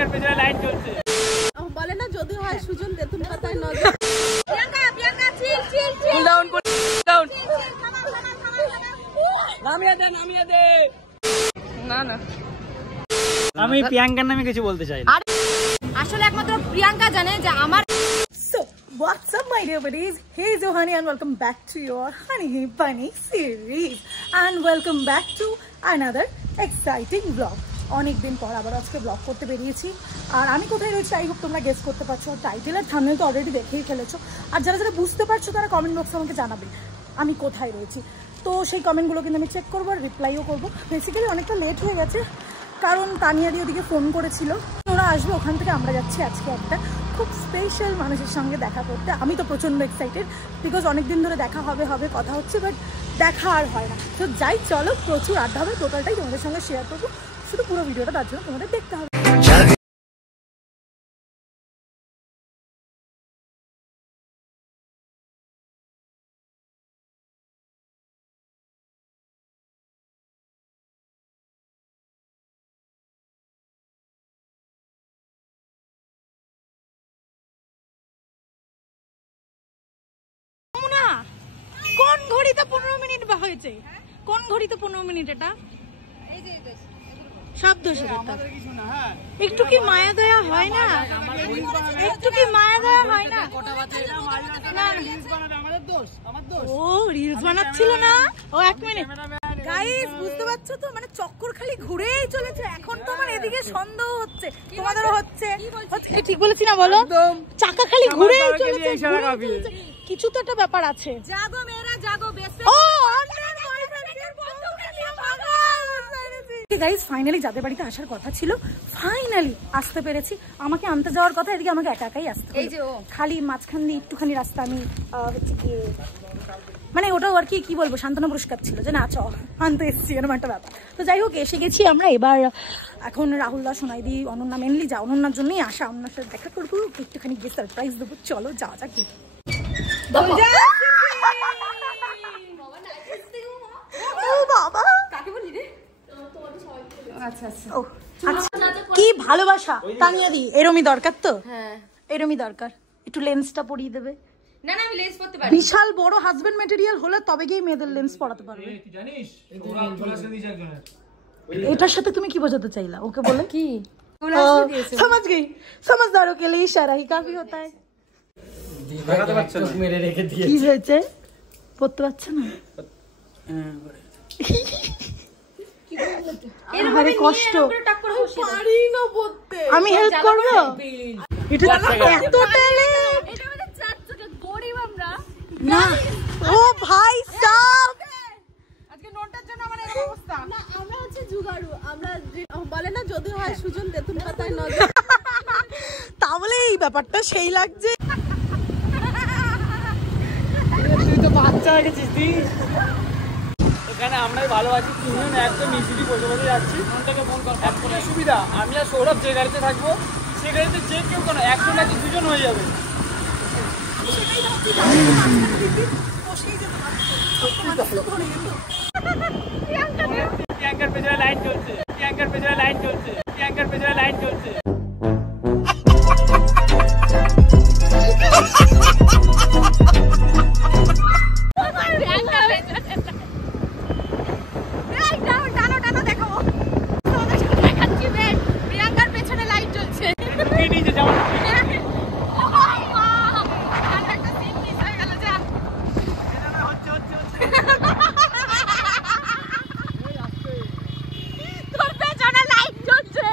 প্রিয়াঙ্কার পেছনে লাইন চলছে। বলে না যদি হয় সুজন তেতুল পাতায় নজর। প্রিয়াঙ্কা চিল চিল চিল ডাউন ডাউন নামিয়ে দে না আমি প্রিয়াঙ্কার নামে কিছু বলতে চাই না। আসলে একমাত্র প্রিয়াঙ্কা জানে যে আমার। So, what's up my dear buddies? Hey Zohani and welcome back to your Honey Bunny series and welcome back to another exciting vlog. অনেক দিন পর আবার আজকে ব্লগ করতে বেরিয়েছি আর আমি কোথায় রয়েছি আই হোপ তোমরা গেস করতে পারছো, টাইটেল আর থাম্বনেল তো অলরেডি দেখেই ফেলেছো। আর যারা যারা বুঝতে পারছো তারা কমেন্ট বক্সে আমাকে জানাবে আমি কোথায় রয়েছি। তো সেই কমেন্টগুলো কিন্তু আমি চেক করবো আর রিপ্লাইও করবো। বেসিক্যালি অনেকটা লেট হয়ে গেছে কারণ তানিয়াদি ওদিকে ফোন করেছিল, ওরা আসবে, ওখান থেকে আমরা যাচ্ছি আজকে একটা খুব স্পেশাল মানুষের সঙ্গে দেখা করতে। আমি তো প্রচণ্ড এক্সাইটেড বিকজ অনেক দিন ধরে দেখা হবে কথা হচ্ছে বাট দেখা আর হয় না। তো যাই চলো, প্রচুর আড্ডা হবে, টোটালটাই তোমাদের সঙ্গে শেয়ার করবো, শুধু পুরো ভিডিওটা তার জন্য তোমাদের দেখতে হবে। কোন ঘড়িতে 15 মিনিট বা হয়েছে? কোন ঘড়িতে 15 মিনিট? এটা শব্দ একটু কি মায়া দয়া হয় না? একটু কি মায়া দয়া হয় না? ও রিলস বানাচ্ছিল না ও। 1 মিনিট গাইস, বুঝতে পারছো তো, মানে চক্কর খালি ঘুরেই চলেছে। এখন তো আমার এদিকে সন্দেহ হচ্ছে, তোমাদেরও হচ্ছে। ঠিক বলেছি না বলো? চাকা খালি ঘুরেই চলেছে। কিছু তো একটা ব্যাপার আছে। জাগো মেয়েরা জাগো, বেস্ট ও গাইস, ফাইনালি যাদের বাড়িতে আসার কথা ছিল ফাইনালি আসতে পেরেছি। আমাকে আনতে যাওয়ার কথা, এদিকে আমাকে একা একাই আসতে এই যে ও খালি মাঝখান দিয়ে একটুখানি রাস্তা আমি হচ্ছে কি মানে ওটাও আর কি বলবো, সান্ত্বনা পুরস্কার ছিল যে না চ আনতে এসেছি এরকম একটা ব্যাপার। তো যাই হোক, এসে গেছি আমরা। এবার এখন রাহুল দা, সোনাইদি, অনন্যা, মেনলি যা অনন্যার জন্যই আসা, অনন্যার সাথে দেখা করবো, একটুখানি গিয়ে সারপ্রাইজ দেবো। চলো যাওয়া যাক। বাবা কি ভালোবাসা তানিয়াদি, এরমই দরকার তো। হ্যাঁ এরমই দরকার। একটু লেন্সটা পরিয়ে দেবে। না না আমি লেন্স পরতে পারি। বিশাল বড় হাজবেন্ড ম্যাটেরিয়াল হলে তবে গিয়ে মেয়েদের লেন্স পরাতে পারবে। জানিস ওরা ক্লাসে দিয়েছে একজনের। এটার সাথে তুমি কি বোঝাতে চাইলা? ওকে বলে কি समझ गई, समझदारों के लिए इशारा ही काफी होता है। দেখাতে পারছ না, মেরে রেখে দিয়ে কি হয়েছে? পড়তে পারছ না? আরে কষ্ট, পারি না পড়তে। আমি হেল্প করব। এটা এত ট্যালেন্ট। এটা মানে চারজকে গরিব আমরা না। ও ভাই সাব, আজকে নোটটার জন্য আমার এই অবস্থা। না আমরা হচ্ছে জুগাড়ু, আমরা বলে না যদি হয় সুজন তেতুল পাতায় নজর। তাহলে এই ব্যাপারটা সেই লাগছে। তুই তো বাচ্চা হয়ে গেছিস তুই। এখানে আমরাই ভালো আছি, তিনজন একদম ইজিলি বসে বসে যাচ্ছি। ফোনটাকে ফোন কর, একটা সুবিধা, আমি আর সৌরভ যে গাড়িতে থাকবো সে গাড়িতে যে কেউ কোনো একজন নাকি দুজন হয়ে যাবে। প্রিয়াঙ্কার পেছনে লাইন চলছে, প্রিয়াঙ্কার পেছনে লাইন চলছে, প্রিয়াঙ্কার পেছনে লাইন চলছে। প্রিয়াঙ্কার পেছনে লাইট জ্বলছে। নিচে যাওয়া তোর পেছনে লাইট জ্বলছে।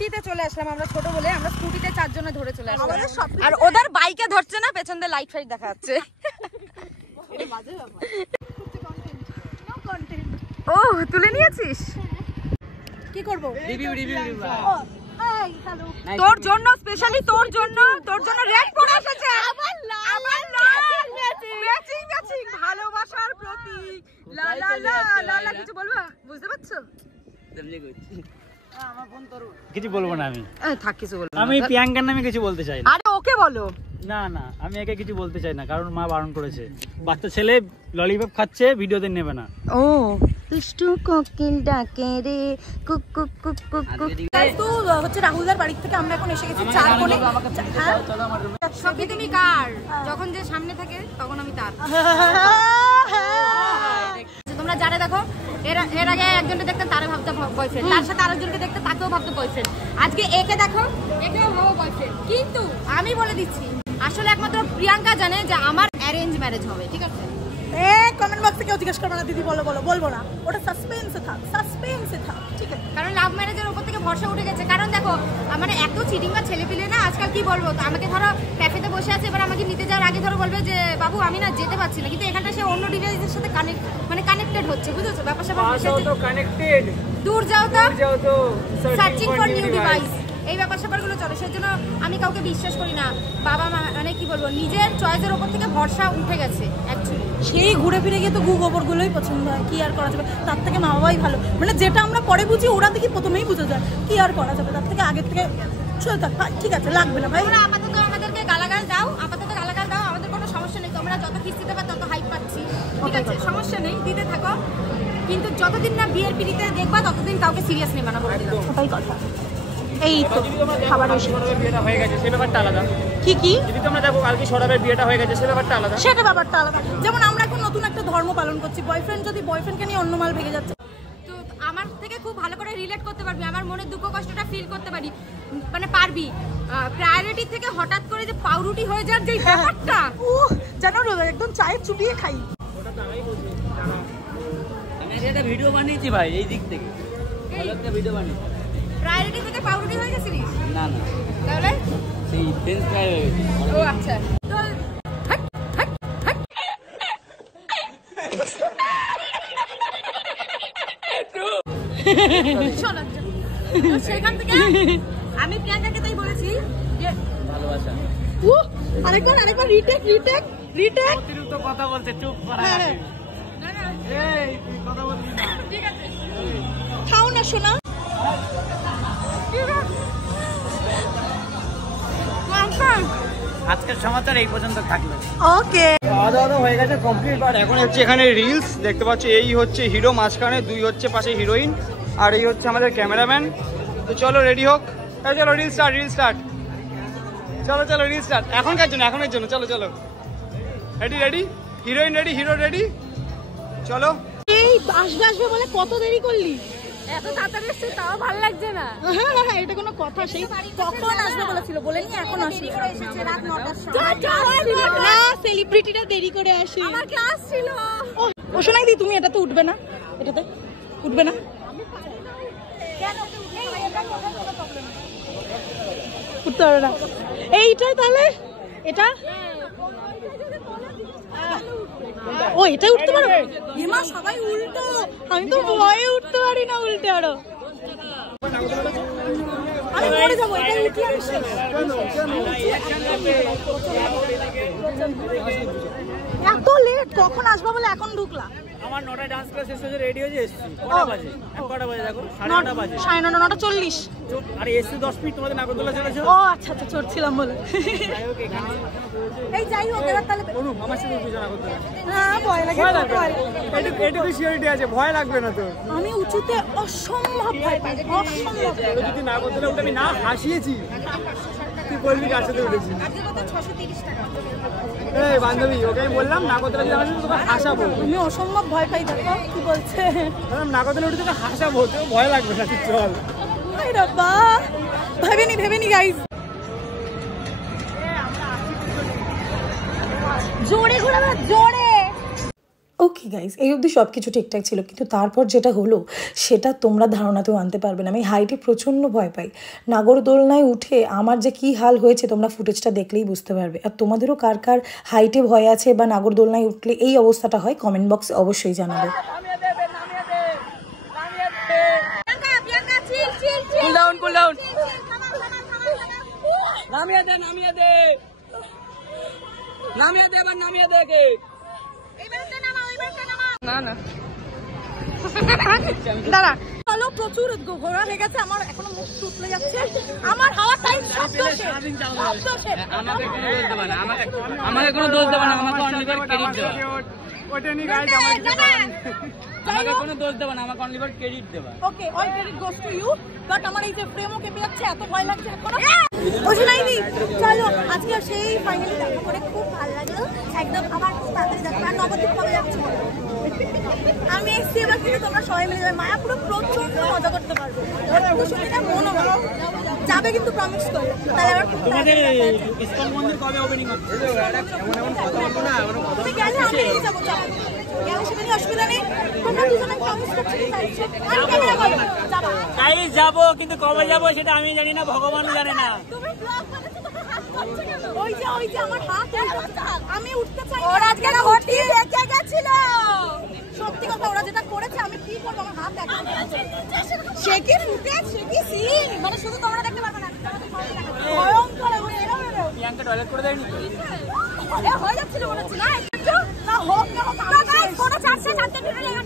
স্কুটিতে চলে আসলাম আমরা, ছোট বলে আমরা স্কুটিতে 4 জনে ধরে চলে আসলাম। আমাদের সব আর ওদের বাইকে ধরছে না, পেছন দিয়ে লাইট ফাইট দেখা যাচ্ছে। বাজে ব্যাপার। No content. ও তুলে নিয়েছিস? কি করব? Review hi hello. তোর জন্য স্পেশালি তোর জন্য রেড পরে এসেছে। আমার ম্যাচিং ভালোবাসার প্রতীক। লা লা লা লা লা, কিছু বলবা? বুঝতে পারছো? কিছু বলবো না আমি। থাক, কিছু বলবো না। আমি প্রিয়াঙ্কার নামে কিছু বলতে চাই না। আরে ওকে বলো। না না, আমি একে কিছু বলতে চাই না, কারণ মা বারণ করেছে। বাচ্চা ছেলে ললিপপ খাচ্ছে, ভিডিওতে নেবে না। ও দুষ্টু কোকিল ডাকে রে cook cook cook cook cook. তো হচ্ছে রাহুলদার বাড়ি থেকে আমরা এখন এসে গেছি 4 কোণে। সবই তুমি কার? যখন যে সামনে থাকে তখন আমি তার। তোমরা যারা দেখো এর আগে একজনকে দেখতে তারে ভাবতে বয়ফ্রেন্ড, তার সাথে আরেকজনকে দেখতে তাকেও ভাবতে বয়ফ্রেন্ড, আজকে একে দেখো একেও ভাবো বয়ফ্রেন্ড। কিন্তু আমি বলে দিচ্ছি, আসলে একমাত্র প্রিয়াঙ্কা জানে যে আমার অ্যারেঞ্জ ম্যারেজ হবে, ঠিক আছে? কমেন্ট বক্সে কেউ জিজ্ঞেস করবে না দিদি বলো বলবো না, ওটা সাসপেন্সে থাক ঠিক আছে। কারণ লাভ ম্যারেজের উপর থেকে ভরসা উঠে গেছে। কারণ দেখো মানে এত চিটিং বা ছেলে পিলে না আজকাল, কি বলবো, আমাকে ধরো ক্যাফেতে বসে আছে, এবার আমাকে নিতে যাওয়ার আগে ধরো বলবে যে বাবু আমি না যেতে পারছি না, কিন্তু এখানটা সে অন্য ডিভাইসের সাথে কানেক্টেড হচ্ছে, বুঝেছো ব্যাপার স্যাপার? কানেক্টেড, দূর যাও তো সার্চিং ফর নিউ ডিভাইস, এই ব্যাপার স্যাপারগুলো চলে। সেই জন্য আমি কাউকে বিশ্বাস করি না। বাবা মা মানে কি বলবো, নিজের চয়েসের ওপর থেকে ভরসা উঠে গেছে অ্যাকচুয়ালি। সেই ঘুরে ফিরে গিয়ে তো গু গোবরগুলোই পছন্দ হয়, কি আর করা যাবে, তার থেকে মা বাবাই ভালো। মানে যেটা আমরা পরে বুঝি ওরা দেখি প্রথমেই বুঝে যায়, কি আর করা যাবে, তার থেকে আগের থেকে চলে থাক ভাই, ঠিক আছে লাগবে না ভাই। তোমরা আপাতত আমাদেরকে গালাগাল দাও, আমাদের কোনো সমস্যা নেই। তোমরা যত কিস্তি দেবে তত হাইপ পাচ্ছি, ঠিক আছে, সমস্যা নেই, দিতে থাকো। কিন্তু যতদিন না বিয়ের পিড়িতে দেখবা ততদিন কাউকে সিরিয়াস নেবে না, বলে দিলাম। ওটাই কথা। এই তো খাবার বিয়েটা হয়ে গেছে, সে ব্যাপারটা আলাদা। কি যদি তোমরা দেখো কালকে সৌরভের বিয়েটা হয়ে গেছে, সে ব্যাপারটা আলাদা। সেটা ব্যাপারটা আলাদা। যেমন আমরা এখন নতুন একটা ধর্ম পালন করছি, বয়ফ্রেন্ড যদি বয়ফ্রেন্ডকে নিয়ে অন্য মাল ভেঙে যাচ্ছে, তো আমার থেকে খুব ভালো করে রিলেট করতে পারবি, আমার মনের দুঃখ কষ্টটা ফিল করতে পারবি। প্রায়োরিটি থেকে হঠাৎ করে যে পাউরুটি হয়ে যাওয়ার যে ব্যাপারটা, জানো একদম চায়ে চুবিয়ে খাই। ওটা তো আমি বলছি, আমি একটা ভিডিও বানিয়েছি ভাই, এই দিক থেকে ভালো একটা ভিডিও বানিয়েছি। প্রায়োরিটি থেকে পাউরুটি হয়ে গেছিলিস? না তাহলে সেই ফ্রেঞ্চ ফ্রাই হয়ে গেছে। ও আচ্ছা, তো সেখান থেকে আমি প্রিয়াঙ্কাকে তাই বলেছি যে ভালোবাসা। আরেকবার রিটেক অতিরিক্ত কথা বলছে, চুপ করা। না এই তুই কথা বলবি না, ঠিক আছে, খাও না শোনা। আজকের সমাচার এই পর্যন্ত থাকলো। ওকে, খাওয়া দাওয়া হয়ে গেছে কমপ্লিট। আর এখন হচ্ছে এখানে রিলস দেখতে পাচ্ছি, এই হচ্ছে হিরো মাঝখানে, 2 হচ্ছে পাশে হিরোইন, আর এই হচ্ছে আমাদের ক্যামেরাম্যান। তো চলো রেডি হোক, চলো রিল স্টার্ট, চলো রিল স্টার্ট। এখনের জন্য চলো ready, heroine ready, hero ready, চলো। এই আসবে বলে কত দেরি করলি? এত তাড়াতাড়ি এসে তাও ভালো লাগছে না। হ্যাঁ এটা কোনো কথা? সেই কখন আসবে বলেছিল, বলেনি এখন আসবে। রাত 9টার সময় না, সেলিব্রিটিরা দেরি করে আসে। আমার ক্লাস ছিল। ও শোনাই দি, তুমি এটাতে উঠবে না, এটাতে উঠবে না, উঠতে পারবে না। এইটাই তাহলে, এটা ও এটাই উঠতে পারবে? এমা সবাই উল্টো, আমি তো ভয়ে উঠতে পারি না উল্টে। আরো আমি মরে যাবো, এটা উঠলে আমি শেষ। এত লেট, কখন আসবা বলে এখন ঢুকলা? আমার 9টায় ডান্স ক্লাস শেষ হয়ে রেডি হয়ে এসেছি। কটা বাজে? কটা বাজে দেখো, 9:30 বাজে। 9:40। আরে এসে 10 মিনিট তোমাদের নাগরদোলা চলেছে। ও আচ্ছা চড়ছিলাম বলে। এই যাই হোক, এবার তাহলে অনু আমার সাথে উঠে যাও নাগরদোলা। হ্যাঁ ভয় লাগে। এটুকু সিওরিটি আছে, ভয় লাগবে না তো। আমি উঁচুতে অসম্ভব ভয় পাই, অসম্ভব। যদি নাগরদোলা উঠে আমি না হাসিয়েছি, তুই বলবি কার সাথে উঠেছি। আজকে কত 630 টাকা। এই বান্ধবী, ওকে আমি বললাম নাগরদোলা যদি আমি তোকে হাসাবো। আমি অসম্ভব ভয় পাই, দেখো কি বলছে। নাগরদোলা উঠে তোকে হাসাবো, তো ভয় লাগবে না, তুই চল। ভেবেনি গাইস। জোরে ঘোরাবে, জোরে। ওকে গাইজ, এই অবধি সব কিছু ঠিকঠাক ছিল, কিন্তু তারপর যেটা হলো সেটা তোমরা ধারণাতেও আনতে পারবে না। আমি হাইটে প্রচণ্ড ভয় পাই। নাগরদোলনায় উঠে আমার যে কী হাল হয়েছে তোমরা ফুটেজটা দেখলেই বুঝতে পারবে। আর তোমাদেরও কার কার হাইটে ভয় আছে বা নাগরদোলনায় উঠলে এই অবস্থাটা হয় কমেন্ট বক্সে অবশ্যই জানাবে। দাঁড়া চলো, প্রচুর ঘোরা হয়ে গেছে আমার, এখনো মুখ শুকলে যাচ্ছে আমার, হাওয়া টাইম আমাকে কোনো দোষ দেবে না, আমাকে অনলি ফর ক্রেডিট দেবা। আমাকে কোনো দোষ দেবে না, আমাকে অনলি ফর ক্রেডিট দেবা। Okay, all credit goes to you. But আমার এই যে প্রেমও কেঁপে যাচ্ছে, এত ভয় লাগছে এখনো। বুঝে নাইনি, চলো আজকে সেই ফাইনালি দেখা করে খুব ভালো লাগলো একদম। আমার খুব তাড়াতাড়ি দেখা, আর নবদ্বীপ কবে যাচ্ছি আমি এসছি এবার, কিন্তু তোমরা সবাই মিলে যাবে। মায়াপুরে প্রচন্ড মজা করতে পারবে, সুবিধা মনও যাবে কিন্তু প্রমিস করি। তাহলে আবার ইসকন মন্দির কবে ওপেনিং হচ্ছে? তুমি গেলে আমি নিয়ে যাবো, গেলে সেটা নিয়ে অসুবিধা নেই। তোমরা দুজনে প্রমিস করছো তাই যাবো, কিন্তু কবে যাবো সেটা আমি জানি না, ভগবান জানে না। তুমি ব্লগ বানাচ্ছো, তোমার হাত কাঁপছে কেন? ওই যে আমার হাত, আমি উঠতে চাই। ওরা আজকে না হটি রেখে গেছিল, সত্যি কথা। ওরা যেটা করেছে আমি কি করবো, আমার হাত দেখা সে কি ফুটেজ, সে কি সিন, মানে শুধু তোমরা দেখতে পারবে না, ভয়ঙ্কর। প্রিয়াঙ্কা টয়লেট করে দেয়নি হয়ে যাচ্ছিল মনে হচ্ছে না, না হোক না হোক। কোনো চার্জে 4 মিনিট লেগে